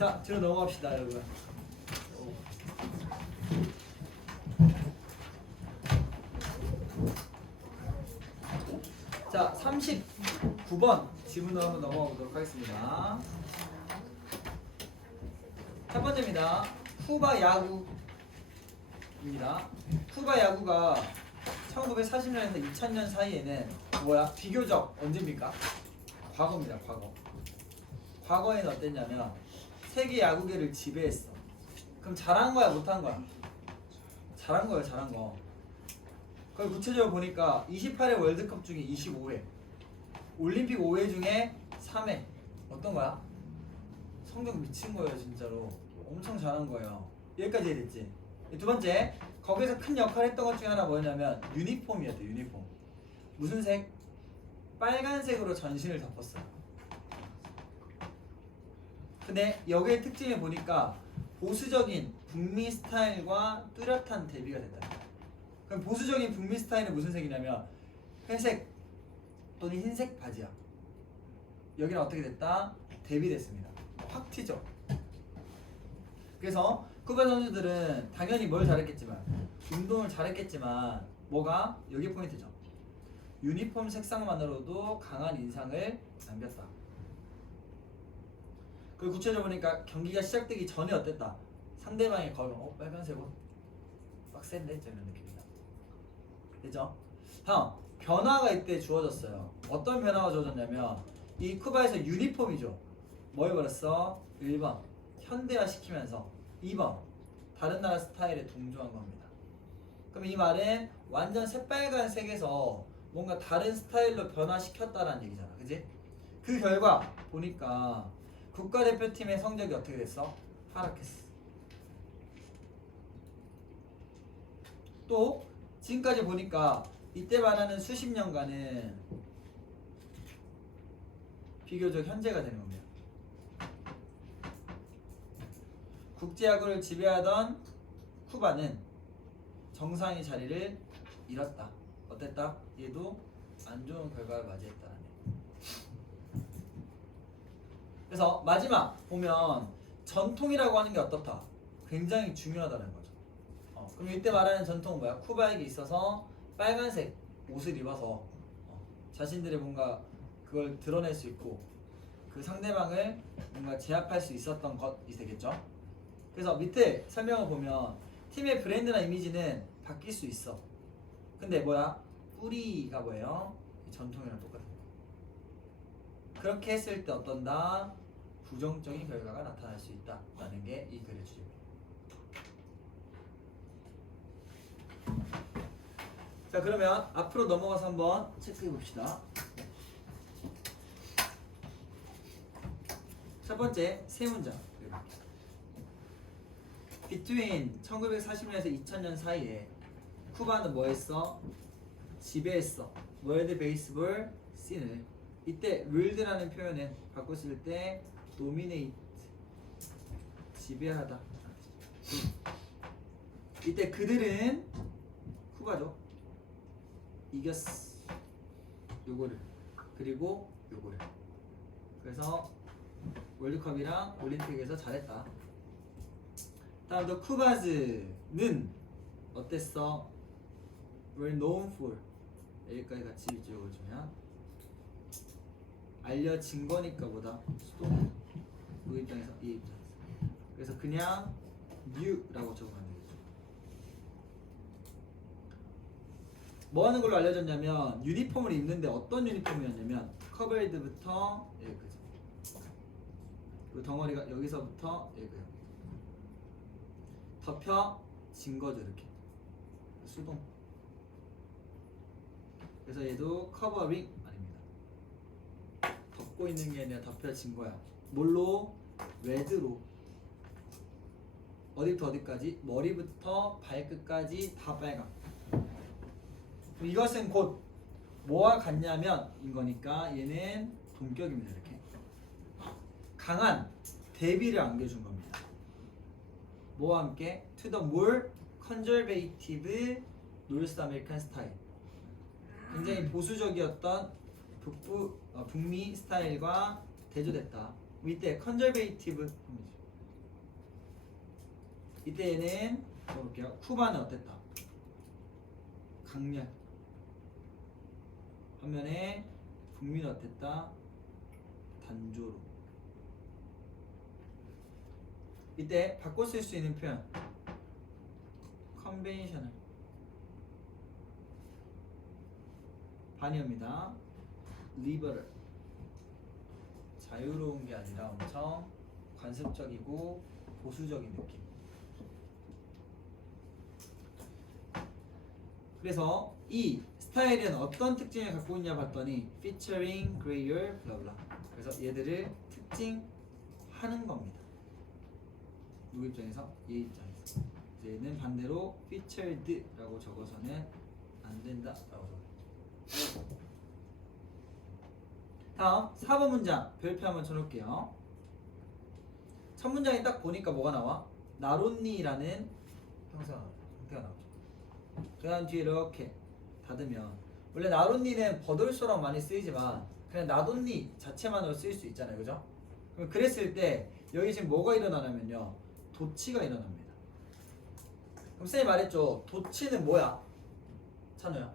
자, 뒤로 넘어갑시다, 여러분. 자, 39번 지문으로 한번 넘어가 보도록 하겠습니다. 첫 번째입니다. 쿠바 야구입니다. 쿠바 야구가 1940년에서 2000년 사이에는 뭐야? 비교적 언제입니까? 과거입니다. 과거. 과거에는 어땠냐면 세계 야구계를 지배했어. 그럼 잘한 거야, 못한 거야? 잘한 거예요, 잘한 거. 그걸 구체적으로 보니까 28회 월드컵 중에 25회, 올림픽 5회 중에 3회. 어떤 거야? 성적 미친 거예요, 진짜로. 엄청 잘한 거예요. 여기까지 됐지. 두 번째, 거기서 큰 역할을 했던 것 중에 하나 뭐였냐면 유니폼이었대. 유니폼. 무슨 색? 빨간색으로 전신을 덮었어요. 근데 여기의 특징을 보니까 보수적인 북미 스타일과 뚜렷한 대비가 됐다. 그럼 보수적인 북미 스타일은 무슨 색이냐면 회색 또는 흰색 바지야. 여기는 어떻게 됐다? 대비됐습니다. 확 튀죠. 그래서 쿠바 선수들은 당연히 뭘 잘했겠지만 운동을 잘했겠지만 뭐가? 여기 포인트죠. 유니폼 색상만으로도 강한 인상을 남겼다. 그리고 구체적으로 보니까 경기가 시작되기 전에 어땠다? 상대방이 걸면 빨간색 옷 빡센데? 이런 느낌이다. 됐죠? 다음, 변화가 이때 주어졌어요. 어떤 변화가 주어졌냐면 이 쿠바에서 유니폼이죠. 뭐 해버렸어? 1번 현대화 시키면서 2번 다른 나라 스타일에 동조한 겁니다. 그럼 이 말은 완전 새빨간색에서 뭔가 다른 스타일로 변화시켰다라는 얘기잖아. 그지? 그 결과 보니까 국가대표팀의 성적이 어떻게 됐어? 하락했어. 또 지금까지 보니까 이때 말하는 수십 년간은 비교적 현재가 되는 겁니다. 국제야구를 지배하던 쿠바는 정상의 자리를 잃었다. 어땠다? 얘도 안 좋은 결과를 맞이했다는 얘기. 그래서 마지막 보면 전통이라고 하는 게 어떻다? 굉장히 중요하다는 거죠. 그럼 이때 말하는 전통은 뭐야? 쿠바에게 있어서 빨간색 옷을 입어서 자신들의 뭔가 그걸 드러낼 수 있고 그 상대방을 뭔가 제압할 수 있었던 것이 되겠죠. 그래서 밑에 설명을 보면 팀의 브랜드나 이미지는 바뀔 수 있어. 근데 뭐야? 뿌리가 뭐예요? 전통이랑 똑같은 거. 그렇게 했을 때 어떤다? 부정적인 결과가 나타날 수 있다라는 게 이 글의 주제입니다. 자, 그러면 앞으로 넘어가서 한번 체크해 봅시다. 첫 번째, 세 문장. Between 1940년에서 2000년 사이에 쿠바는 뭐 했어? 지배했어. 월드 베이스볼 씬을. 이때 룰드라는 표현은 바꿨을 때 dominate, 지배하다. 이때 그들은 쿠바죠. 이겼어. 요거를. 그리고 요거를. 그래서 월드컵이랑 올림픽에서 잘했다. 다음 더 쿠바즈는 어땠어? Were known for. 여기까지 같이 지워주면 알려진 거니까 보다 수도 그 입장에서 이 입장에서 그래서 그냥 new라고 적으면 되겠죠. 뭐 하는 걸로 알려졌냐면 유니폼을 입는데 어떤 유니폼이었냐면 커버헤드부터 여기까지 그리고 덩어리가 여기서부터 여기까지 덮여진 거죠. 이렇게 수동. 그래서 얘도 커버링 아닙니다. 덮고 있는 게 아니라 덮여진 거야. 뭘로? 레드로. 어디부터 어디까지? 머리부터 발끝까지 다 빨강. 이것은 곧 뭐와 같냐면 인 거니까 얘는 동격입니다. 이렇게 강한 대비를 안겨준 겁니다. 뭐와 함께? To the more conservative North American style. 굉장히 보수적이었던 북미 스타일과 대조됐다. 이때 conservative 이때 얘는 볼게요. 쿠바는 어땠다? 강렬. 반면에 북미는 어땠다? 단조로. 이때 바꿔 쓸 수 있는 표현 컨벤셔널 반이옵니다. 리버럴 자유로운 게 아니라 엄청 관습적이고 보수적인 느낌. 그래서 이 스타일은 어떤 특징을 갖고 있냐 봤더니 featuring grayer 블라블라. 그래서 얘들을 특징하는 겁니다. 누구 입장에서? 얘 입장에서. 얘는 반대로 featured라고 적어서는 안 된다라고 적어요. 다음 4번 문장 별표 한번 쳐놓을게요. 첫 문장에 딱 보니까 뭐가 나와? 나론니라는 형태가 나오죠. 그 다음 뒤에 이렇게 닫으면 원래 나론니는 버돌소랑 많이 쓰이지만 그냥 나돈니 자체만으로 쓰일 수 있잖아요. 그죠? 그럼 그랬을 때 여기 지금 뭐가 일어나냐면요. 도치가 일어납니다. 그럼 쌤이 말했죠. 도치는 뭐야? 찬우야.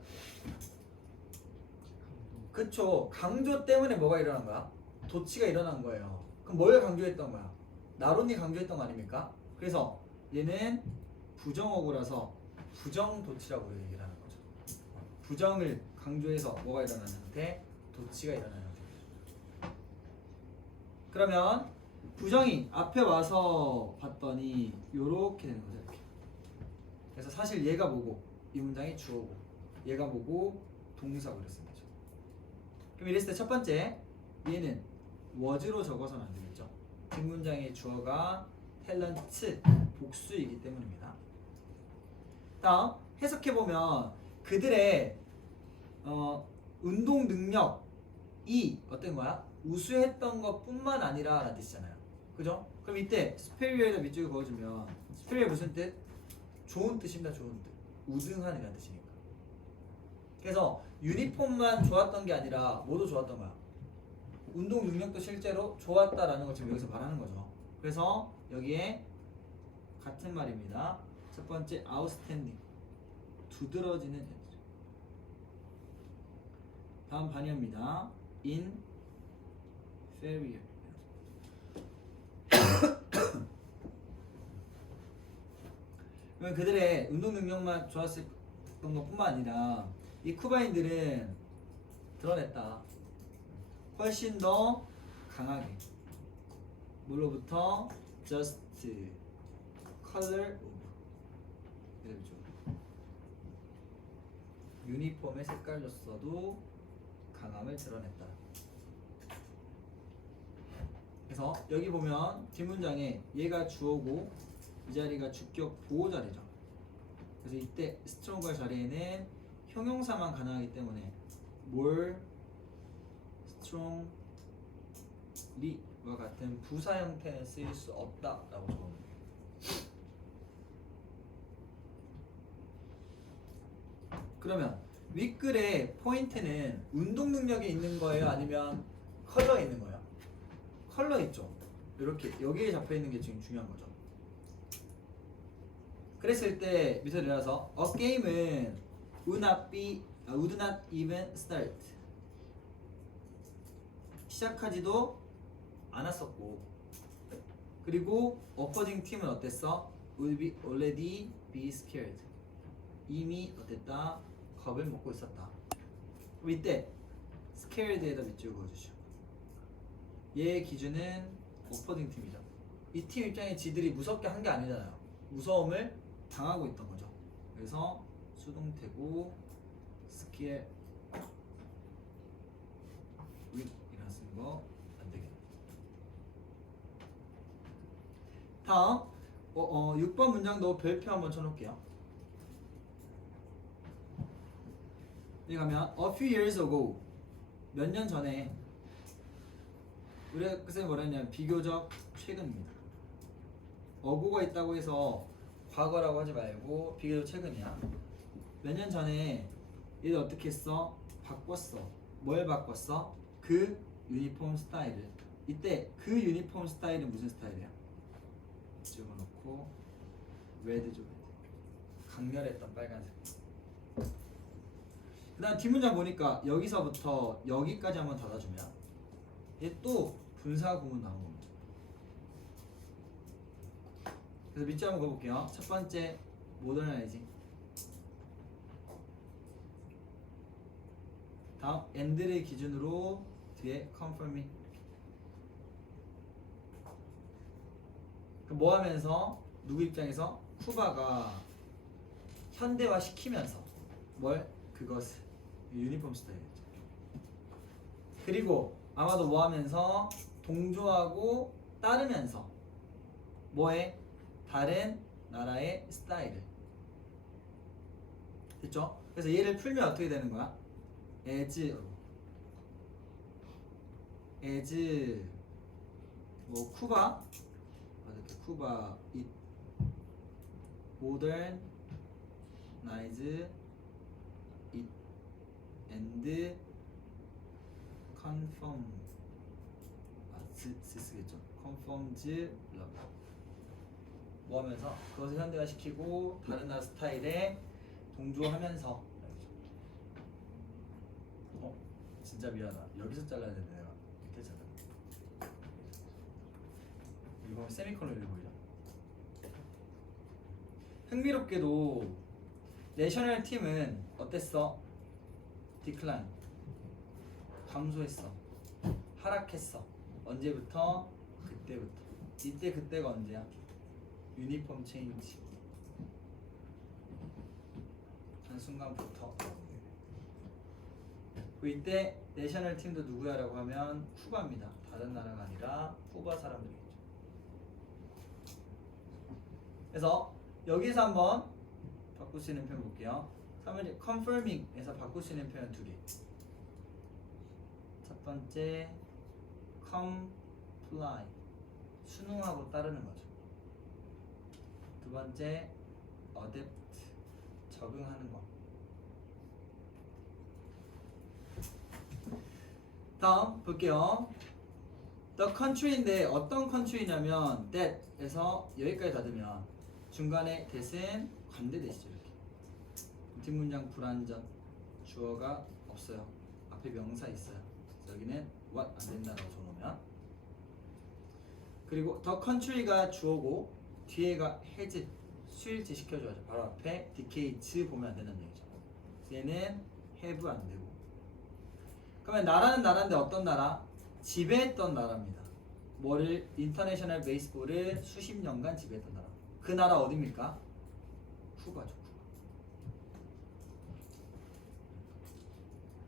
그쵸. 강조 때문에 뭐가 일어난 거야? 도치가 일어난 거예요. 그럼 뭘 강조했던 거야? 나론니 강조했던 거 아닙니까? 그래서 얘는 부정어구라서 부정도치라고 얘기를 하는 거죠. 부정을 강조해서 뭐가 일어나는 상태? 도치가 일어나는 상태. 그러면 부정이 앞에 와서 봤더니 요렇게 되는 거죠. 이렇게. 그래서 사실 얘가 뭐고 이 문장이 주어고 얘가 뭐고 동사고 그랬습니다. 그럼 이랬을 때 첫 번째 얘는 was로 적어서는 안 되겠죠. 뒷문장의 주어가 탤런트 복수이기 때문입니다. 다음 해석해보면 그들의 운동 능력이 어떤 거야? 우수했던 것뿐만 아니라 라는 뜻이잖아요. 그죠? 그럼 이때 superior에다 밑줄을 그어주면 superior 무슨 뜻? 좋은 뜻입니다. 좋은 뜻. 우등한이라는 뜻이니까. 그래서 유니폼만 좋았던 게 아니라 뭐도 좋았던 거야? 운동 능력도 실제로 좋았다라는 걸 지금 여기서 말하는 거죠. 그래서 여기에 같은 말입니다. 첫 번째 outstanding 두드러지는 애들. 다음 반이입니다. inferior 그러면 그들의 운동 능력만 좋았을 것뿐만 아니라 이 쿠바인들은 드러냈다. 훨씬 더 강하게. 뭘로부터? just color of 유니폼의 색깔로서도 강함을 드러냈다. 그래서 여기 보면 뒷문장에 얘가 주어고 이 자리가 주격 보호 자리죠. 그래서 이때 스트롱거의 자리에는 형용사만 가능하기 때문에 more strongly와 같은 부사 형태는 쓰일 수 없다라고 적어놓은 거예요. 그러면 윗글의 포인트는 운동 능력이 있는 거예요? 아니면 컬러에 있는 거예요? 컬러 있죠. 이렇게 여기에 잡혀 있는 게 지금 중요한 거죠. 그랬을 때 밑으로 내려서 a game은 would not even start 시작하지도 않았었고 그리고 opposing 팀은 어땠어? would be already be scared 이미 어땠다? 겁을 먹고 있었다. 그럼 이때 scared에다 밑줄 그어주시오. 얘의 기준은 opposing 팀이죠. 이 팀 입장에 지들이 무섭게 한 게 아니잖아요. 무서움을 당하고 있던 거죠. 그래서 수동태고 scared 이라 쓴 거 안 되겠네. 다음 6번 문장도 별표 한번 쳐놓을게요. 여기 가면 a few years ago 몇 년 전에 우리가 그때 뭐라 했냐면 비교적 최근입니다. 어고가 있다고 해서 과거라고 하지 말고 비교적 최근이야. 몇 년 전에 얘를 어떻게 했어? 바꿨어. 뭘 바꿨어? 그 유니폼 스타일을. 이때 그 유니폼 스타일은 무슨 스타일이야? 집어넣고 레드죠. 강렬했던 빨간색. 그 다음 뒷문장 보니까 여기서부터 여기까지 한번 닫아주면 얘 또 분사 구문 나온 겁니다. 그래서 밑줄 한번 그어볼게요. 첫 번째 모더나이징. 다음 and를 기준으로 뒤에 confirming. 뭐 하면서 누구 입장에서 쿠바가 현대화 시키면서 뭘 그것을 유니폼 스타일이죠. 그리고 아마도 뭐 하면서 동조하고 따르면서 뭐해? 다른 나라의 스타일을. 됐죠? 그래서 얘를 풀면 어떻게 되는 거야? as 뭐 쿠바 쿠바 it modernize it and confirm 쓰겠죠. confirms 뭐 하면서 그것을 현대화시키고 다른 나라 스타일에 동조하면서. 진짜 미안하다. 여기서 잘라야 되는데 내가 밑에 잘라. 이거 세미콜론이 보이죠? 흥미롭게도 내셔널 팀은 어땠어? 디클라인. 감소했어. 하락했어. 언제부터? 그때부터. 이때 그때가 언제야? 유니폼 체인지. 한 순간부터. 이때 내셔널 팀도 누구야라고 하면 쿠바입니다. 다른 나라가 아니라 쿠바 사람들이겠죠. 그래서 여기서 한번 바꿀 수 있는 표현 볼게요. 3번 confirming에서 바꿀 수 있는 표현 두 개. 첫 번째 comply 순응하고 따르는 거죠. 두 번째 adapt 적응하는 거. 다음 볼게요. The country인데 어떤 country냐면 that에서 여기까지 닫으면 중간에 that은 관대 대시죠. 이렇게 뒷문장 불완전 주어가 없어요. 앞에 명사 있어요. 여기는 what 안 된다라고 적어놓으면. 그리고 the country가 주어고 뒤에가 has 수일치 시켜줘야죠. 바로 앞에 decades 보면 안 된다는 얘기죠. 얘는 have 안 되고. 그러면 나라는 나라인데 어떤 나라? 지배했던 나라입니다. 뭐를? 인터내셔널 베이스볼을 수십 년간 지배했던 나라. 그 나라 어디입니까? 쿠바죠. 쿠바.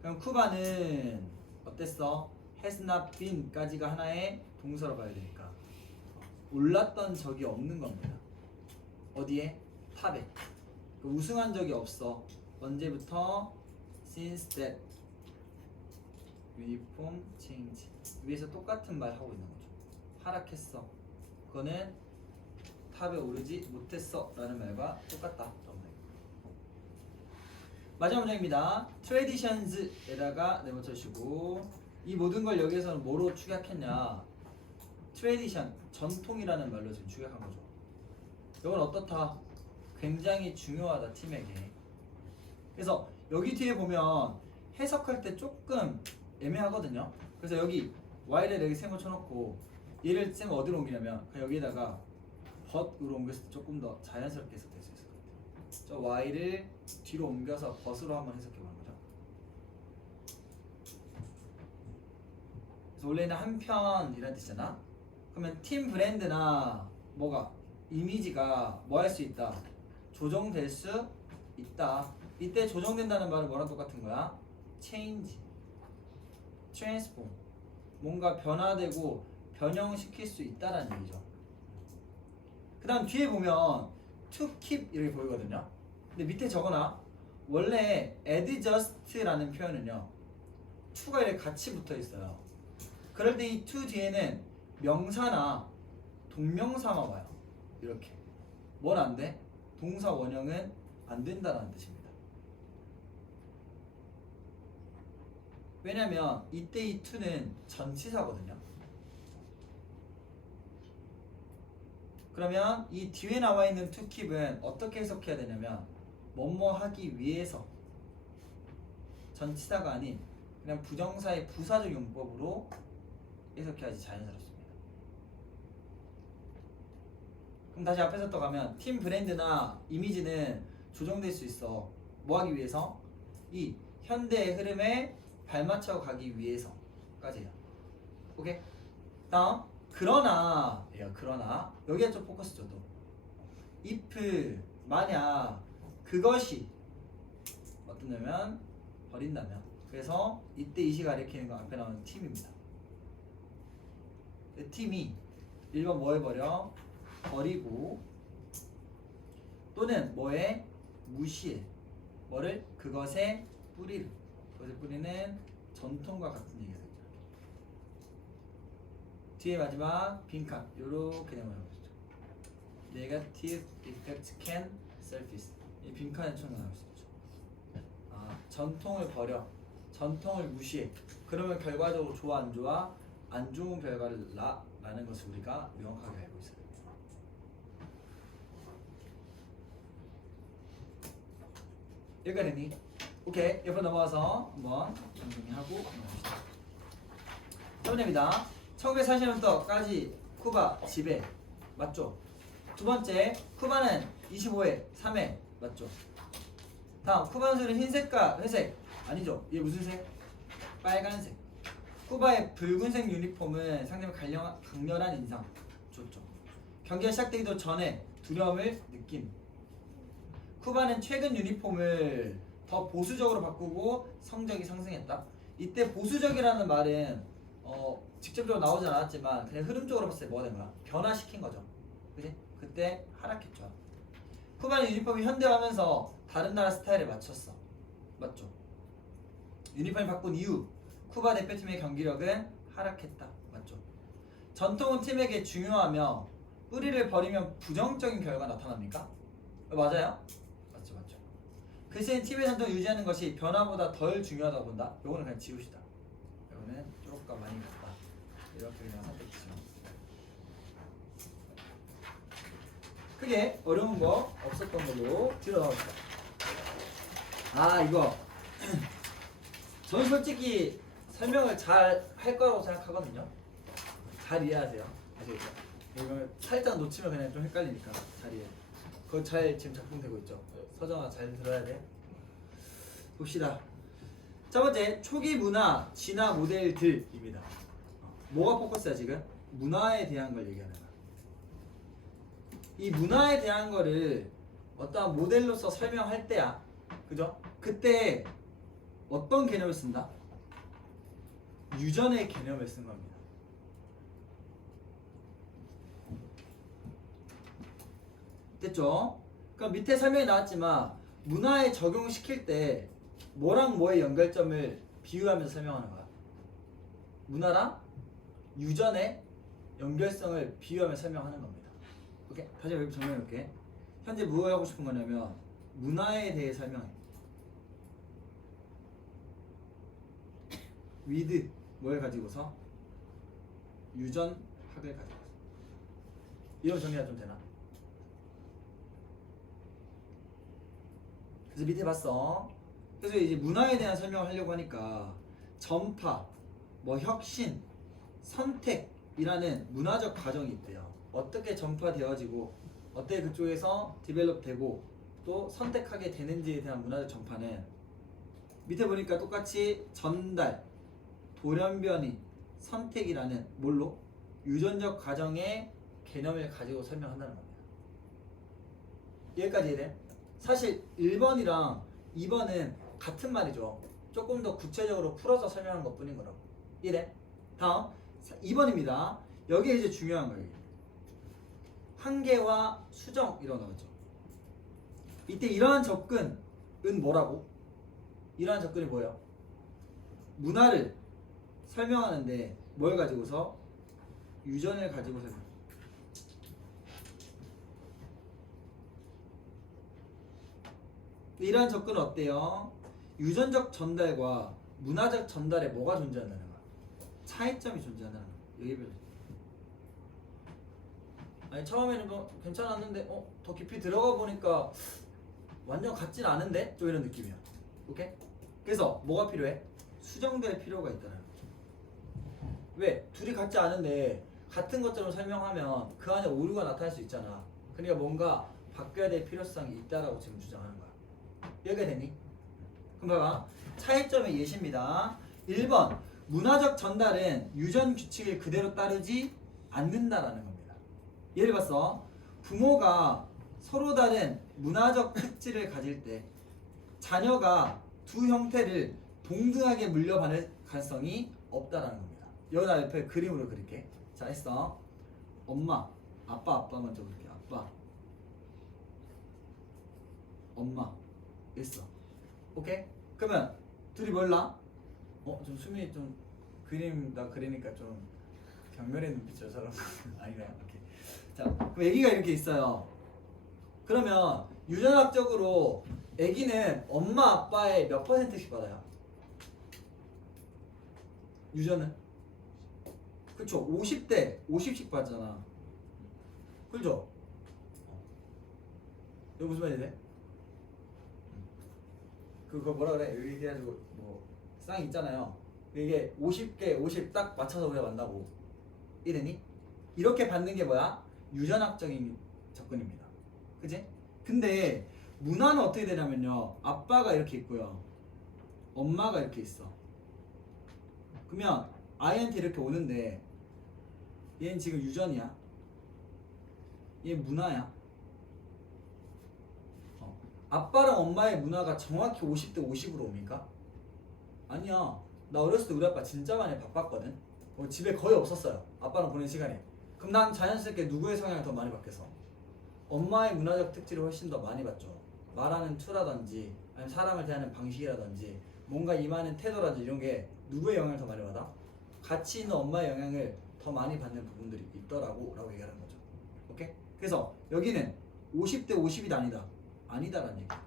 그럼 쿠바는 어땠어? has not been까지가 하나의 동사로 봐야 되니까 올랐던 적이 없는 겁니다. 어디에? 탑에. 우승한 적이 없어. 언제부터? Since that 유니폼 체인지. 위에서 똑같은 말 하고 있는 거죠. 하락했어. 그거는 탑에 오르지 못했어 라는 말과 똑같다. 마지막 문장입니다. traditions에다가 네모 쳐주시고 이 모든 걸 여기에서는 뭐로 축약했냐? tradition, 전통이라는 말로 지금 축약한 거죠. 이건 어떻다? 굉장히 중요하다 팀에게. 그래서 여기 뒤에 보면 해석할 때 조금 애매하거든요. 그래서 여기 y를 여기 세모 쳐놓고 얘를 쌤 어디로 옮기냐면 그냥 여기다가 but으로 옮겼을 때 조금 더 자연스럽게 해석될 수 있을 것 같아요. 저 y를 뒤로 옮겨서 but으로 한번 해석해보는 거죠. 그래서 원래는 한편이란 뜻이잖아. 그러면 팀 브랜드나 뭐가 이미지가 뭐 할 수 있다? 조정될 수 있다. 이때 조정된다는 말은 뭐랑 똑같은 거야? change, transform. 뭔가 변화되고 변형시킬 수 있다라는 얘기죠. 그 다음 뒤에 보면 to keep 이렇게 보이거든요. 근데 밑에 적어놔. 원래 adjust라는 표현은요 to가 이렇게 같이 붙어 있어요. 그럴 때 이 to 뒤에는 명사나 동명사만 와요. 이렇게 뭘 안 돼? 동사 원형은 안 된다라는 뜻입니다. 왜냐면 이때 이 to는 전치사거든요. 그러면 이 뒤에 나와 있는 to keep은 어떻게 해석해야 되냐면 뭐뭐 하기 위해서 전치사가 아닌 그냥 부정사의 부사적 용법으로 해석해야지 자연스럽습니다. 그럼 다시 앞에서 또 가면 팀 브랜드나 이미지는 조정될 수 있어. 뭐 하기 위해서? 이 현대의 흐름에 발맞춰 가기 위해서까지예요. 오케이? 다음 그러나 여기에 좀 포커스 줘도 if 만약 그것이 어떠냐면 버린다면 그래서 이때 이시 가리키는 거 앞에 나오는 팀입니다. 팀이 1번 뭐 해버려? 버리고 또는 뭐에? 무시해. 뭐를? 그것의 뿌리를. 그것의 뿌리는 전통과 같은 얘기가 되죠. 뒤에 마지막 빈칸 요렇게 내용을 보시죠. Negative effects can surface. 이 빈칸에 처럼 나올 수 있죠. 전통을 버려. 전통을 무시해. 그러면 결과적으로 좋아 안 좋아? 안 좋은 결과를 라는 것을 우리가 명확하게 알고 있어요. 여기까지 됐니? 오케이. 옆으로 넘어가서 한번 정리하고 넘어갑시다. 첫 번째입니다. 1940년도까지 쿠바 지배 맞죠? 두 번째, 쿠바는 25회 3회 맞죠? 다음, 쿠바 선수는 흰색과 회색 아니죠? 이게 무슨 색? 빨간색. 쿠바의 붉은색 유니폼은 상당히 강렬한 인상 좋죠. 경기가 시작되기도 전에 두려움을 느낀. 쿠바는 최근 유니폼을 더 보수적으로 바꾸고 성적이 상승했다. 이때 보수적이라는 말은 직접적으로 나오진 않았지만 그냥 흐름적으로 봤을 때 뭐가 된 거야? 변화시킨 거죠. 그지? 그때 하락했죠. 쿠바는 유니폼이 현대화하면서 다른 나라 스타일에 맞췄어. 맞죠? 유니폼을 바꾼 이후 쿠바 대표팀의 경기력은 하락했다. 맞죠? 전통은 팀에게 중요하며 뿌리를 버리면 부정적인 결과가 나타납니까? 맞아요? 맞죠. 그 시엔 팀의 전통을 유지하는 것이 변화보다 덜 중요하다고 본다. 요거는 그냥 지우시다. 요거는 쪽과 많이 같다. 이렇게 그냥 선택지죠. 크게 어려운 거 없었던 걸로 뒤로 나갑시다. 이거 저는 솔직히 설명을 잘 할 거라고 생각하거든요. 잘 이해하세요. 아시겠죠? 이걸 살짝 놓치면 그냥 좀 헷갈리니까 잘 이해. 그거 잘 지금 작동되고 있죠. 서정아 잘 들어야 돼. 봅시다. 첫 번째, 초기 문화 진화 모델들입니다. 뭐가 포커스야 지금? 문화에 대한 걸 얘기하는 거야. 이 문화에 대한 거를 어떠한 모델로서 설명할 때야. 그죠? 그때 어떤 개념을 쓴다? 유전의 개념을 쓴 겁니다. 됐죠? 그러니까 밑에 설명이 나왔지만 문화에 적용시킬 때 뭐랑 뭐의 연결점을 비유하면서 설명하는 거야. 문화랑 유전의 연결성을 비유하면서 설명하는 겁니다. 오케이? 다시 여기 정리해볼게. 현재 뭐 하고 싶은 거냐면 문화에 대해 설명해. with 뭘 가지고서? 유전학을 가지고서. 이런 정리가 좀 되나? 그래서 밑에 봤어. 그래서 이제 문화에 대한 설명을 하려고 하니까 전파, 뭐 혁신, 선택이라는 문화적 과정이 있대요. 어떻게 전파되어지고 어떻게 그쪽에서 디벨롭 되고 또 선택하게 되는지에 대한 문화적 전파는 밑에 보니까 똑같이 전달, 돌연변이, 선택이라는 뭘로? 유전적 과정의 개념을 가지고 설명한다는 겁니다. 여기까지 이해돼? 사실 1번이랑 2번은 같은 말이죠. 조금 더 구체적으로 풀어서 설명한 것 뿐인 거라고. 이래? 다음 2번입니다. 여기에 이제 중요한 거예요. 한계와 수정 이런 거 나오죠. 이때 이러한 접근은 뭐라고? 이러한 접근이 뭐예요? 문화를 설명하는데 뭘 가지고서? 유전을 가지고 설명. 이러한 접근은 어때요? 유전적 전달과 문화적 전달에 뭐가 존재한다는 거야? 차이점이 존재한다는 거야. 여기 아니 처음에는 뭐 괜찮았는데 더 깊이 들어가 보니까 완전 같진 않은데? 좀 이런 느낌이야. 오케이? 그래서 뭐가 필요해? 수정될 필요가 있다는 거죠. 왜? 둘이 같지 않은데 같은 것처럼 설명하면 그 안에 오류가 나타날 수 있잖아. 그러니까 뭔가 바뀌어야 될 필요성이 있다라고 지금 주장하는 거야. 이해가 되니? 그럼 봐봐. 차이점의 예시입니다. 1번 문화적 전달은 유전 규칙을 그대로 따르지 않는다라는 겁니다. 예를 봤어. 부모가 서로 다른 문화적 특질을 가질 때 자녀가 두 형태를 동등하게 물려받을 가능성이 없다라는 겁니다. 여기다 옆에 그림으로 그릴게. 자, 했어. 엄마, 아빠 먼저 그릴게. 아빠, 엄마, 했어. 오케이? 그러면 둘이 몰라? 좀 수민이 좀 그림 나 그리니까 좀 경멸의 눈빛으로 저런 거 아니나요? 오케이. 자, 그럼 애기가 이렇게 있어요. 그러면 유전학적으로 애기는 엄마 아빠의 몇 %씩 받아요? 유전은? 그쵸? 50대 50씩 받잖아. 그죠? 이거 무슨 말이 돼? 그거 뭐라 그래? 여기 해가지고 뭐 쌍 있잖아요. 이게 50개 50 딱 맞춰서 우리가 만나고 이러니? 이렇게 받는 게 뭐야? 유전학적인 접근입니다. 그치? 근데 문화는 어떻게 되냐면요. 아빠가 이렇게 있고요. 엄마가 이렇게 있어. 그러면 아이한테 이렇게 오는데 얘는 지금 유전이야. 얘 문화야. 아빠랑 엄마의 문화가 정확히 50대 50으로 옵니까? 아니야. 나 어렸을 때 우리 아빠 진짜 많이 바빴거든. 집에 거의 없었어요. 아빠랑 보낸 시간이. 그럼 난 자연스럽게 누구의 성향을 더 많이 받겠어? 엄마의 문화적 특질을 훨씬 더 많이 받죠. 말하는 투라든지 아니면 사람을 대하는 방식이라든지 뭔가 임하는 태도라든지 이런 게 누구의 영향을 더 많이 받아? 같이 있는 엄마의 영향을 더 많이 받는 부분들이 있더라고 라고 얘기하는 거죠. 오케이? 그래서 여기는 50대 50이 아니다. 아니다라는 얘기야.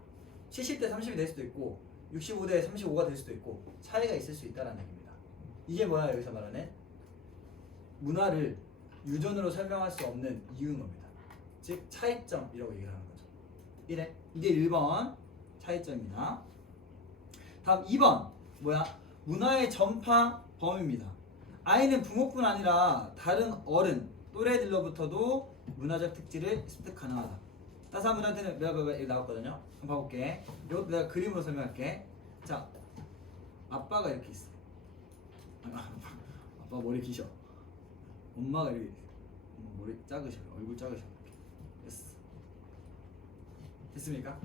70대 30이 될 수도 있고 65대 35가 될 수도 있고 차이가 있을 수 있다는 얘기입니다. 이게 뭐야 여기서 말하는 문화를 유전으로 설명할 수 없는 이유인 겁니다. 즉 차이점이라고 얘기를 하는 거죠. 이래. 이게 1번 차이점입니다. 다음 2번 뭐야? 문화의 전파 범위입니다. 아이는 부모뿐 아니라 다른 어른 또래들로부터도 문화적 특질을 습득 가능하다. 따스한 분한테는 이렇게 나왔거든요. 한번 봐볼게. 이것도 내가 그림으로 설명할게. 자, 아빠가 이렇게 있어. 아빠 머리 기셔. 엄마가 이렇게 머리 작으셔. 얼굴 작으셔. 됐어. 됐습니까?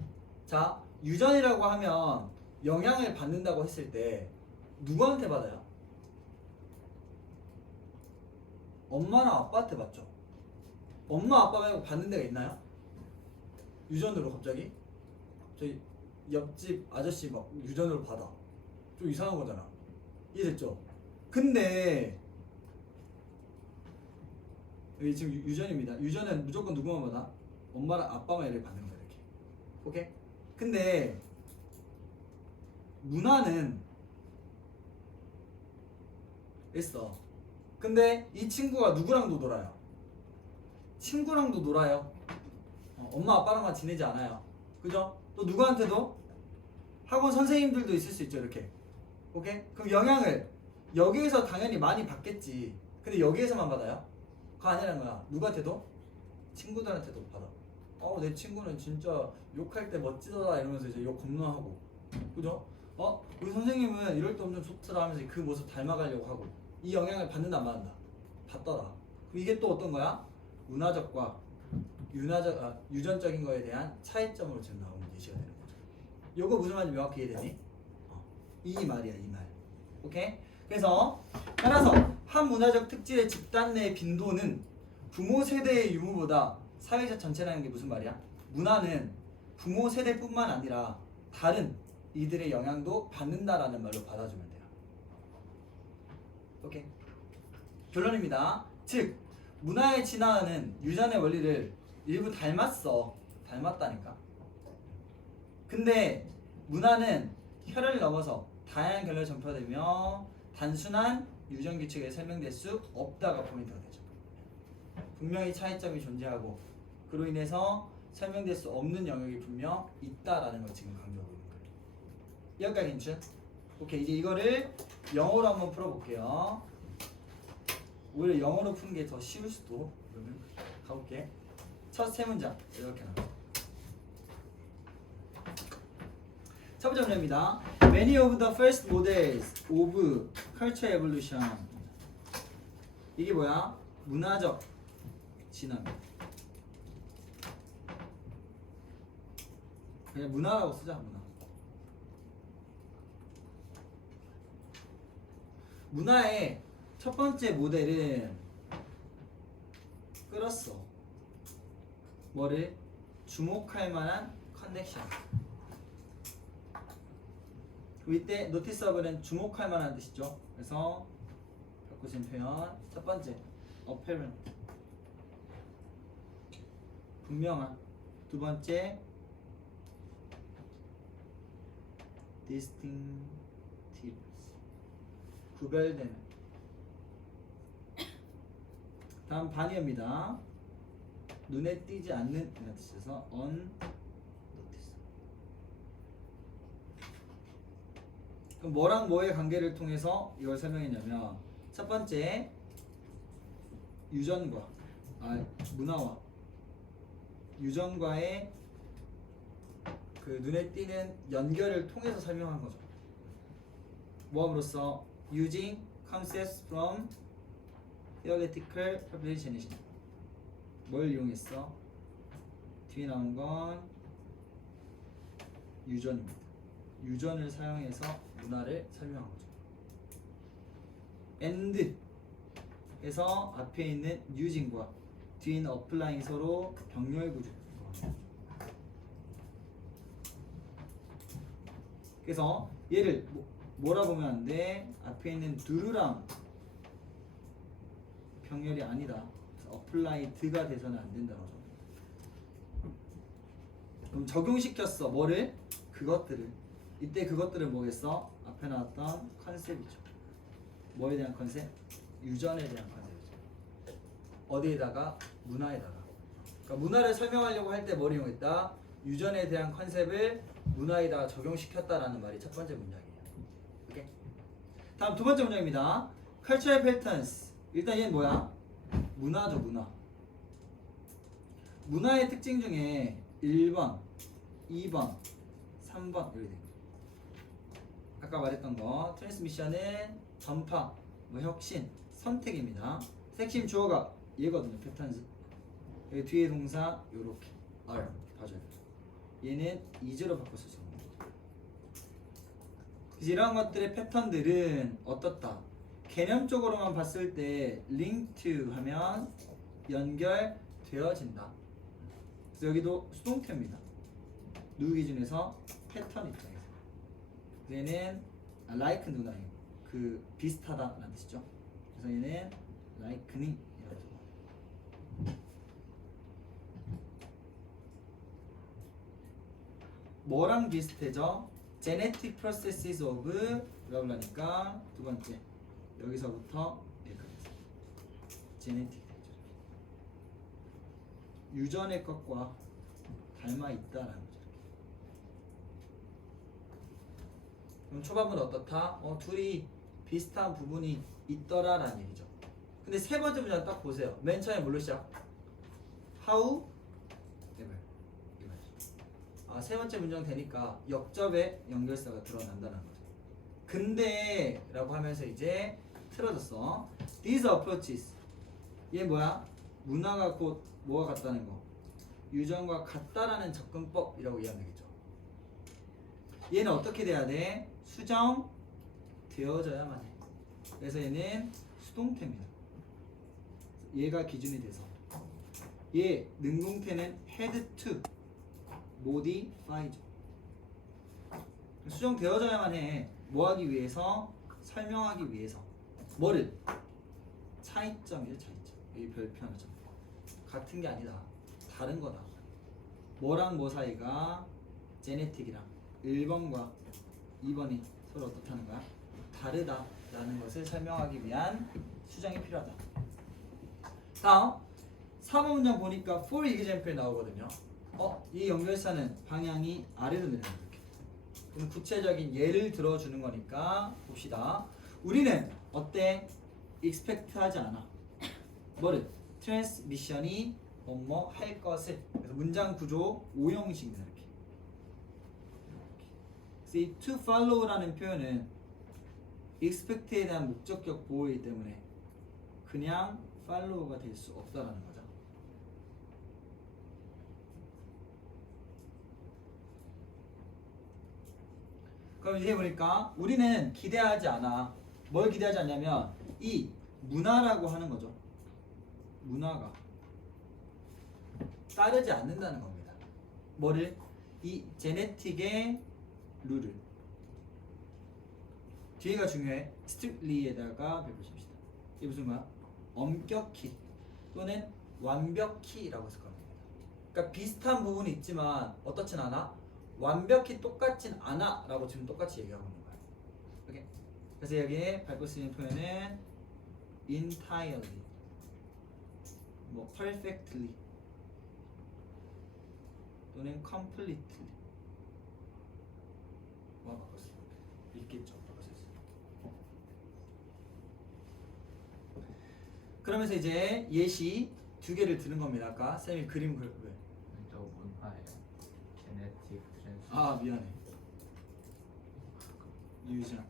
자, 유전이라고 하면 영향을 받는다고 했을 때 누구한테 받아요? 엄마나 아빠한테 받죠. 엄마 아빠 말고 받는 데가 있나요? 유전으로 갑자기? 저희 옆집 아저씨 막 유전으로 받아. 좀 이상한 거잖아. 이해됐죠? 근데 여기 지금 유전입니다. 유전은 무조건 누구만 받아? 엄마랑 아빠만 이렇게 받는 거야. 이렇게. 오케이? 근데 문화는 있어. 근데 이 친구가 누구랑도 놀아요? 친구랑도 놀아요. 엄마 아빠랑만 지내지 않아요. 그죠? 또 누구한테도? 학원 선생님들도 있을 수 있죠. 이렇게. 오케이? 그럼 영향을 여기에서 당연히 많이 받겠지. 근데 여기에서만 받아요? 그거 아니라는 거야. 누구한테도? 친구들한테도 받아. 내 친구는 진짜 욕할 때 멋지더라 이러면서 이제 욕 겁나 하고. 그죠? 우리 선생님은 이럴 때 엄청 좋더라 하면서 그 모습 닮아가려고 하고. 이 영향을 받는다 안 받는다? 받더라. 그럼 이게 또 어떤 거야? 문화적과 유전적인 거에 대한 차이점으로 지금 나오는 예시가 되는 거죠. 요거 무슨 말인지 명확히 이해되니? 이 말이야, 이 말. 오케이? 그래서 따라서 한 문화적 특질의 집단 내 빈도는 부모 세대의 유무보다 사회적 전체라는 게 무슨 말이야? 문화는 부모 세대뿐만 아니라 다른 이들의 영향도 받는다라는 말로 받아주면 돼요. 오케이? 결론입니다. 즉 문화의 진화는 유전의 원리를 일부 닮았다니까. 근데 문화는 혈연을 넘어서 다양한 결로 전파되며 단순한 유전 규칙에 설명될 수 없다가 포인트가 되죠. 분명히 차이점이 존재하고 그로 인해서 설명될 수 없는 영역이 분명 있다라는 걸 지금 강조하고 있는 거예요. 여기까지 괜찮? 오케이, 이제 이거를 영어로 한번 풀어볼게요. 오히려 영어로 푸는 게 더 쉬울 수도. 그러면 가볼게. 첫 세 문장 이렇게 나와요. 첫 번째 문제입니다. Many of the first models of cultural evolution. 이게 뭐야? 문화적 진화. 그냥 문화라고 쓰자. 문화. 문화의 첫 번째 모델은 끌었어. 뭐를? 주목할 만한 커넥션. 이때 노티서블은 주목할 만한 뜻이죠. 그래서 바꾸신 표현 첫 번째 apparent 분명한, 두 번째 distinctive 구별되는. 다음 반의어입니다. 눈에 띄지 않는 이라는 뜻에서 unnoticed. 그럼 뭐랑 뭐의 관계를 통해서 이걸 설명했냐면 첫 번째 유전과 문화와 유전과의 그 눈에 띄는 연결을 통해서 설명한 거죠. 뭐함으로써 using concepts from theoretical representation. 뭘 이용했어? 뒤에 나온 건 유전입니다. 유전을 사용해서 문화를 설명한 거죠. and 에서 앞에 있는 using과 뒤에 있는 applying 서로 병렬 구조. 그래서 얘를 뭐라 보면 안 돼? 앞에 있는 do랑 병렬이 아니다. applied가 돼서는 안 된다고 하죠. 그럼 적용시켰어. 뭐를? 그것들을. 이때 그것들은 뭐겠어? 앞에 나왔던 컨셉이죠. 뭐에 대한 컨셉? 유전에 대한 컨셉이죠. 어디에다가? 문화에다가. 그러니까 문화를 설명하려고 할 때 뭘 이용했다? 유전에 대한 컨셉을 문화에다가 적용시켰다라는 말이 첫 번째 문장이에요. 오케이? 다음 두 번째 문장입니다. Cultural patterns. 일단 얘는 뭐야? 문화죠, 문화. 문화의 특징 중에 1번, 2번, 3번 이렇게 됩니다. 아까 말했던 거 트랜스미션은 전파, 혁신, 선택입니다. 핵심 주어가 얘거든요. 패턴즈. 여기 뒤에 동사 요렇게 R 봐줘요. 얘는 is로 바꿔 쓰시는 겁니다. 이런 것들의 패턴들은 어떻다? 개념적으로만 봤을 때 link to 하면 연결되어진다. 그래서 여기도 수동태입니다. 누구 기준에서? 패턴 입장에서. 얘는 like 누나예요. 그 비슷하다라는 뜻이죠. 그래서 얘는 likening 이라고 해요. 뭐랑 비슷해져? genetic processes of 라니까 두 번째 여기서부터 여기까지 genetic 되죠. 유전의 것과 닮아 있다라는 거죠. 그럼 초반부는 어떻다? 둘이 비슷한 부분이 있더라라는 얘기죠. 근데 세 번째 문장 딱 보세요. 맨 처음에 뭘로 시작? How ever. 세 번째 문장 되니까 역접의 연결사가 드러난다는 거죠. 근데 라고 하면서 이제 틀어졌어. These approaches. 얘 뭐야? 문화가 곧 뭐가 같다는 거? 유전과 같다라는 접근법이라고 이해하면 되겠죠. 얘는 어떻게 돼야 돼? 수정되어져야만 해. 그래서 얘는 수동태입니다. 얘가 기준이 돼서 얘 능동태는 had to modify죠. 수정되어져야만 해. 뭐 하기 위해서? 설명하기 위해서. 뭐를? 차이점이죠. 차이점. 여기 별표 하나죠. 같은 게 아니다. 다른 거다. 뭐랑 뭐 사이가? 제네틱이랑 1번과 2번이 서로 어떻다는 거야? 다르다라는 것을 설명하기 위한 수정이 필요하다. 다음 3번 문장 보니까 for example 나오거든요. 이 연결사는 방향이 아래로 내려가는 이렇게. 그럼 구체적인 예를 들어주는 거니까 봅시다. 우리는 어때? expect 하지 않아. 뭐를? 트랜스미션이 뭐뭐 할 것을. 그래서 문장 구조 5형식입니다. 이렇게. 그래서 이 to follow라는 표현은 expect에 대한 목적격 보호이기 때문에 그냥 follow가 될 수 없다라는 거죠. 그럼 이제 보니까 우리는 기대하지 않아. 뭘 기대하지 않냐면 이 문화라고 하는 거죠. 문화가 따르지 않는다는 겁니다. 뭐를? 이 제네틱의 룰을. 뒤에가 중요해. strictly에다가 배우십시다. 이게 무슨 거야? 엄격히 또는 완벽히라고 쓸 겁니다. 그러니까 비슷한 부분이 있지만 어떻진 않아? 완벽히 똑같진 않아 라고 지금 똑같이 얘기하고 있는 거야. 오케이? 그래서 여기에 밟고 쓰는 표현은 entirely, 뭐 perfectly 또는 completely 뭐 바꿨어? 읽겠죠? 바꿨어. 그러면서 이제 예시 두 개를 들은 겁니다. 아까 쌤이 그림 왜? 저 문화예요. 제네틱 트랜스. 아 미안해. 유전.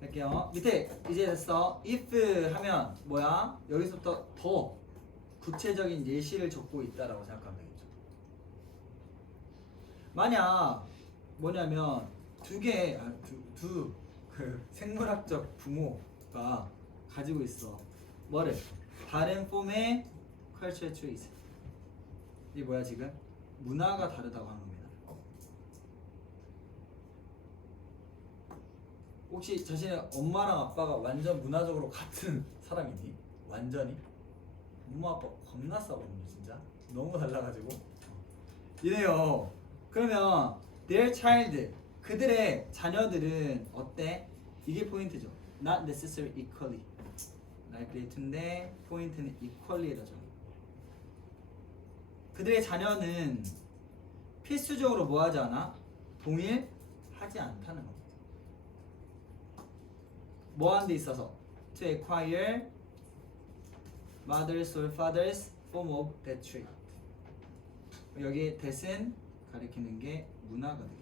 할게요. 밑에 이제 됐어. if 하면 뭐야? 여기서부터 더 구체적인 예시를 적고 있다라고 생각하면 되겠죠. 만약 뭐냐면 두 그 생물학적 부모가 가지고 있어. 뭐를? 다른 폼의 cultural traits. 이게 뭐야 지금? 문화가 다르다고 하는 겁니다. 혹시 자신의 엄마랑 아빠가 완전 문화적으로 같은 사람이니? 완전히? 엄마 아빠 겁나 싸거든요 진짜. 너무 달라가지고 이래요. 그러면 their child, 그들의 자녀들은 어때? 이게 포인트죠. Not necessarily equally likely to인데 포인트는 equally에다 적어. 그들의 자녀는 필수적으로 뭐 하지 않아? 동일하지 않다는 겁니다. 뭐 하는 데 있어서? To acquire mother's or father's form of that trait. 여기 that은 가리키는 게 문화가 되겠죠.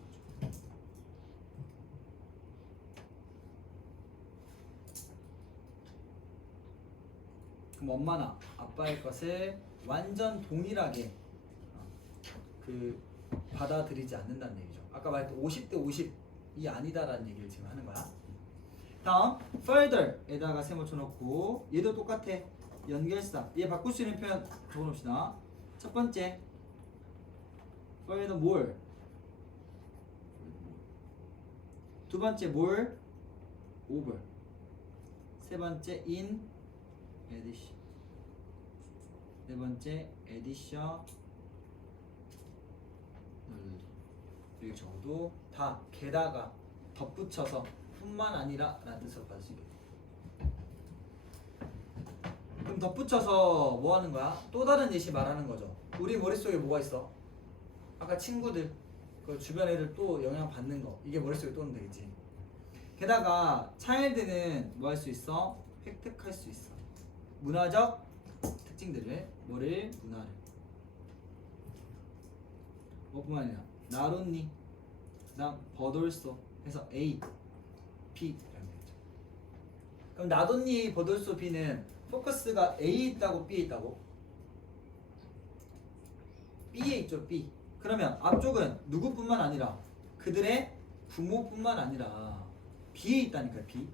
그럼 엄마나 아빠의 것을 완전 동일하게 그 받아들이지 않는다는 얘기죠. 아까 말했던 50대 50이 아니다라는 얘기를 지금 하는 거야. 다음 further에다가 세모 쳐놓고 얘도 똑같아. 연결사. 얘 바꿀 수 있는 표현 적어놓읍시다. 첫 번째 furthermore. 두 번째 more over. 세 번째 in addition. 네 번째 addition. 여기 적어도 다 게다가 덧붙여서 뿐만 아니라 라는 뜻으로 받을 수 있겠다. 그럼 덧붙여서 뭐 하는 거야? 또 다른 예시 말하는 거죠. 우리 머릿속에 뭐가 있어? 아까 친구들, 그 주변 애들 또 영향 받는 거, 이게 머릿속에 떠오르면 되겠지. 게다가 차일드는 뭐 할 수 있어? 획득할 수 있어. 문화적 특징들을, 뭐를? 문화를. 뭐뿐만 아니라 not only, 그다음 but also 해서 A, B 이라는 거죠. 그럼 not only but also B는 포커스가 A에 있다고 B에 있다고? B에 있죠. B. 그러면 앞쪽은 누구뿐만 아니라 그들의 부모뿐만 아니라 B에 있다니까요. B.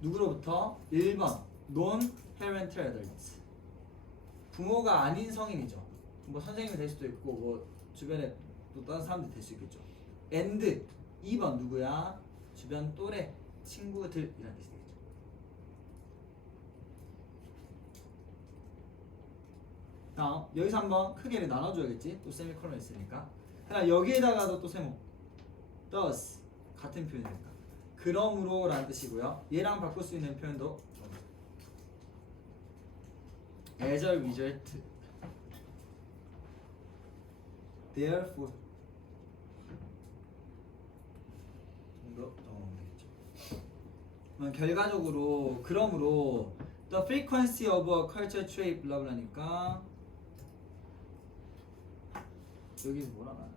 누구로부터? 1번 non-parental adults. 부모가 아닌 성인이죠. 뭐 선생님이 될 수도 있고 뭐 주변에 또 다른 사람들이 될 수 있겠죠. and 2번 누구야? 주변 또래 친구들이라는 뜻이 되겠죠. 다음 여기서 한번 크게를 나눠줘야겠지. 또 세미콜론 있으니까. 하나 여기에다가도 또 세모 thus 같은 표현이니까 그러므로 라는 뜻이고요. 얘랑 바꿀 수 있는 표현도 as a result, therefore 정도 적어놓으면 되겠죠. 그럼 결과적으로 그러므로 the frequency of a culture trait 블라블라니까 여기서 뭐라 말하는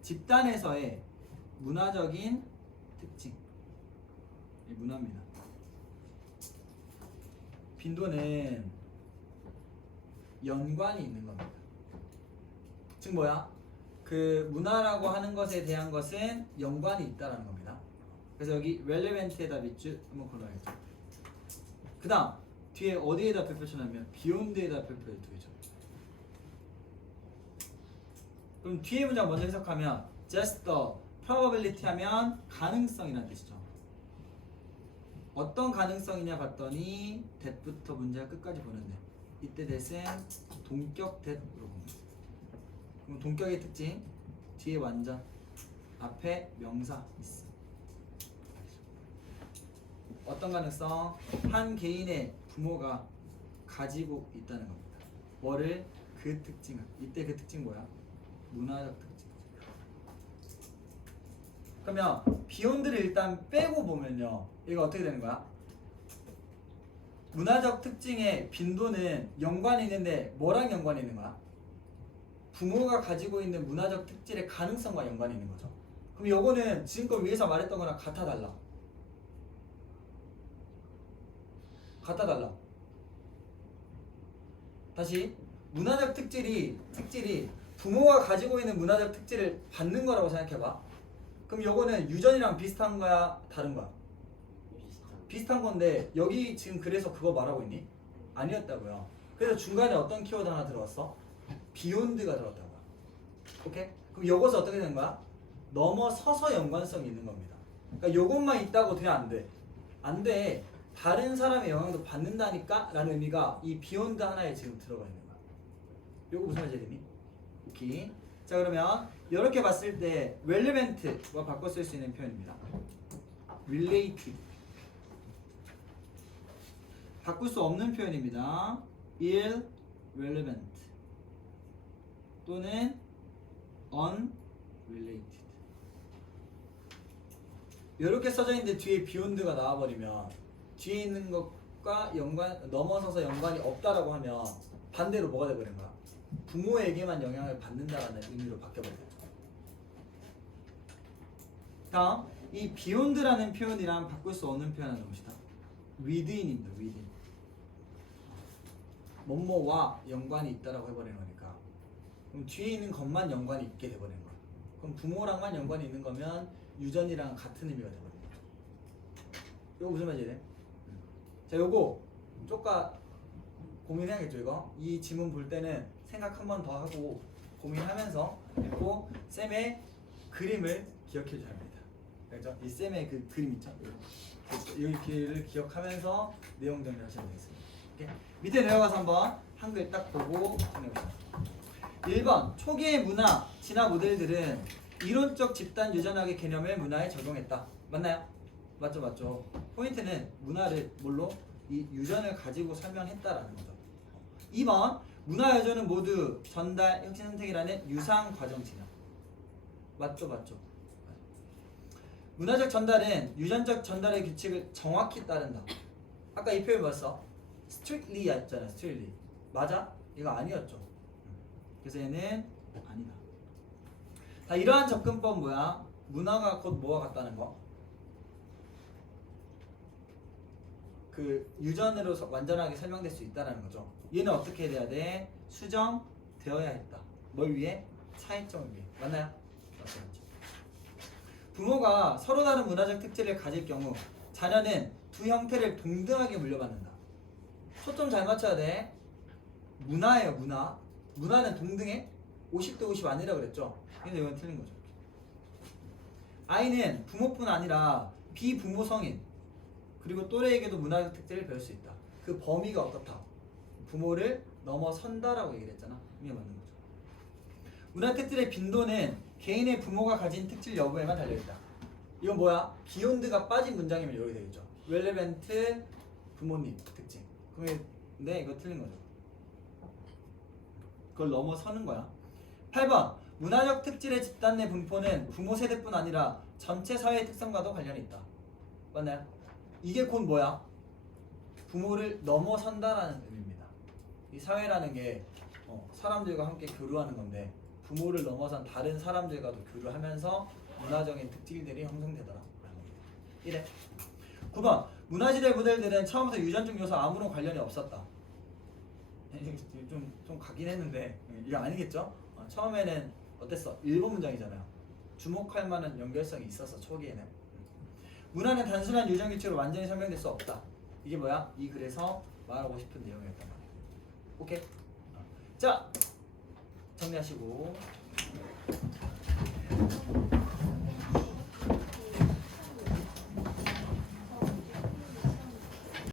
집단에서의 문화적인 특징, 이 문화입니다. 빈도는 연관이 있는 겁니다. 즉 뭐야? 그 문화라고 하는 것에 대한 것은 연관이 있다라는 겁니다. 그래서 여기 relevant에다 밑줄 한번 걸어야겠죠. 그 다음 뒤에 어디에다 펼쳐냐면 beyond에다 펼쳐야 되죠. 그럼 뒤에 문장 먼저 해석하면 just the probability 하면 가능성이라는 뜻이죠. 어떤 가능성이냐 봤더니 that부터 문제가 끝까지 보는데 이때 that은 동격 that으로 봅니다. 그럼 동격의 특징 뒤에 완전 앞에 명사 있어. 어떤 가능성? 한 개인의 부모가 가지고 있다는 겁니다. 뭐를? 그 특징을. 이때 그 특징 뭐야? 문화적 특징. 그러면 비욘드를 일단 빼고 보면요, 이거 어떻게 되는 거야? 문화적 특징의 빈도는 연관이 있는데 뭐랑 연관이 있는 거야? 부모가 가지고 있는 문화적 특질의 가능성과 연관이 있는 거죠. 그럼 요거는 지금껏 위에서 말했던 거랑 같아 달라? 같아 달라? 다시 문화적 특질이 부모가 가지고 있는 문화적 특질을 받는 거라고 생각해봐. 그럼 요거는 유전이랑 비슷한 거야? 다른 거야? 비슷한 건데 여기 지금 그래서 그거 말하고 있니? 아니었다고요. 그래서 중간에 어떤 키워드 하나 들어왔어? 비욘드가 들어왔다고. 오케이? 그럼 요것은 어떻게 되는 거야? 넘어서서 연관성이 있는 겁니다. 그러니까 요것만 있다고 그냥 안 돼. 안 돼. 다른 사람의 영향도 받는다니까? 라는 의미가 이 비욘드 하나에 지금 들어가 있는 거야. 요거 무슨 말인지 되니? 오케이. 자, 그러면 이렇게 봤을 때 relevant와 바꿔 쓸 수 있는 표현입니다. related. 바꿀 수 없는 표현입니다. irrelevant 또는 unrelated. 이렇게 써져 있는데 뒤에 beyond가 나와버리면 뒤에 있는 것과 넘어서서 연관이 없다라고 하면 반대로 뭐가 돼버린 거야? 부모에게만 영향을 받는다라는 의미로 바뀌어버려요. 다음, 이 beyond라는 표현이랑 바꿀 수 없는 표현 하나 봅시다. within입니다. within. 뭐뭐와 연관이 있다라고 해버리는 거니까. 그럼 뒤에 있는 것만 연관이 있게 돼버리는 거야. 그럼 부모랑만 연관이 있는 거면 유전이랑 같은 의미가 돼버리는 거야. 이거 무슨 말이지? 자, 요거 쪼까 고민해야겠죠. 이거 이 지문 볼 때는 생각 한 번 더 하고 고민하면서 그리고 쌤의 그림을 기억해 줘야 합니다. 그렇죠? 이 쌤의 그 그림 있죠? 여기를 기억하면서 내용 정리하시면 되겠습니다. 오케이? 밑에 내려가서 한번 한글 딱 보고 정리해봅시다. 1번 초기의 문화, 진화 모델들은 이론적 집단 유전학의 개념을 문화에 적용했다. 맞나요? 맞죠, 맞죠. 포인트는 문화를 뭘로? 이 유전을 가지고 설명했다라는 거죠. 2번 문화 유전은 모두 전달, 혁신, 선택이라는 유상 과정 진화. 맞죠, 맞죠. 문화적 전달은 유전적 전달의 규칙을 정확히 따른다. 아까 이 표현 봤어? strictly 였잖아. strictly. 맞아? 이거 아니었죠. 그래서 얘는 아니다. 자, 이러한 접근법 뭐야? 문화가 곧 뭐와 같다는 거? 그 유전으로 완전하게 설명될 수 있다는 거죠. 얘는 어떻게 돼야 돼? 수정되어야 했다. 뭘 위해? 차이점을 위해. 맞나요? 맞죠, 맞죠. 부모가 서로 다른 문화적 특질을 가질 경우 자녀는 두 형태를 동등하게 물려받는다. 초점 잘 맞춰야 돼. 문화예요, 문화. 문화는 동등해? 50대 50 아니라 그랬죠? 근데 이건 틀린 거죠. 아이는 부모뿐 아니라 비부모 성인 그리고 또래에게도 문화적 특질을 배울 수 있다. 그 범위가 어떻다? 부모를 넘어선다라고 얘기를 했잖아. 이게 맞는 거죠. 문화 특질의 빈도는 개인의 부모가 가진 특질 여부에만 달려있다. 이건 뭐야? beyond가 빠진 문장이면 이렇게 되겠죠. relevant 부모님 특징. 근데 이거 틀린 거죠. 그걸 넘어서는 거야. 8번 문화적 특질의 집단 내 분포는 부모 세대뿐 아니라 전체 사회의 특성과도 관련이 있다. 맞나요? 이게 곧 뭐야? 부모를 넘어선다라는 의미입니다. 이 사회라는 게 사람들과 함께 교류하는 건데 부모를 넘어선 다른 사람들과도 교류하면서 문화적인 특질들이 형성되더라. 이래. 9번 문화지대 모델들은 처음부터 유전적 요소 아무런 관련이 없었다. 좀 가긴 했는데 이거 아니겠죠? 처음에는 어땠어? 일본 문장이잖아요. 주목할 만한 연결성이 있었어 초기에는. 문화는 단순한 유전 규칙으로 완전히 설명될 수 없다. 이게 뭐야? 이 글에서 말하고 싶은 내용이었단 말이야. 오케이? 자 정리하시고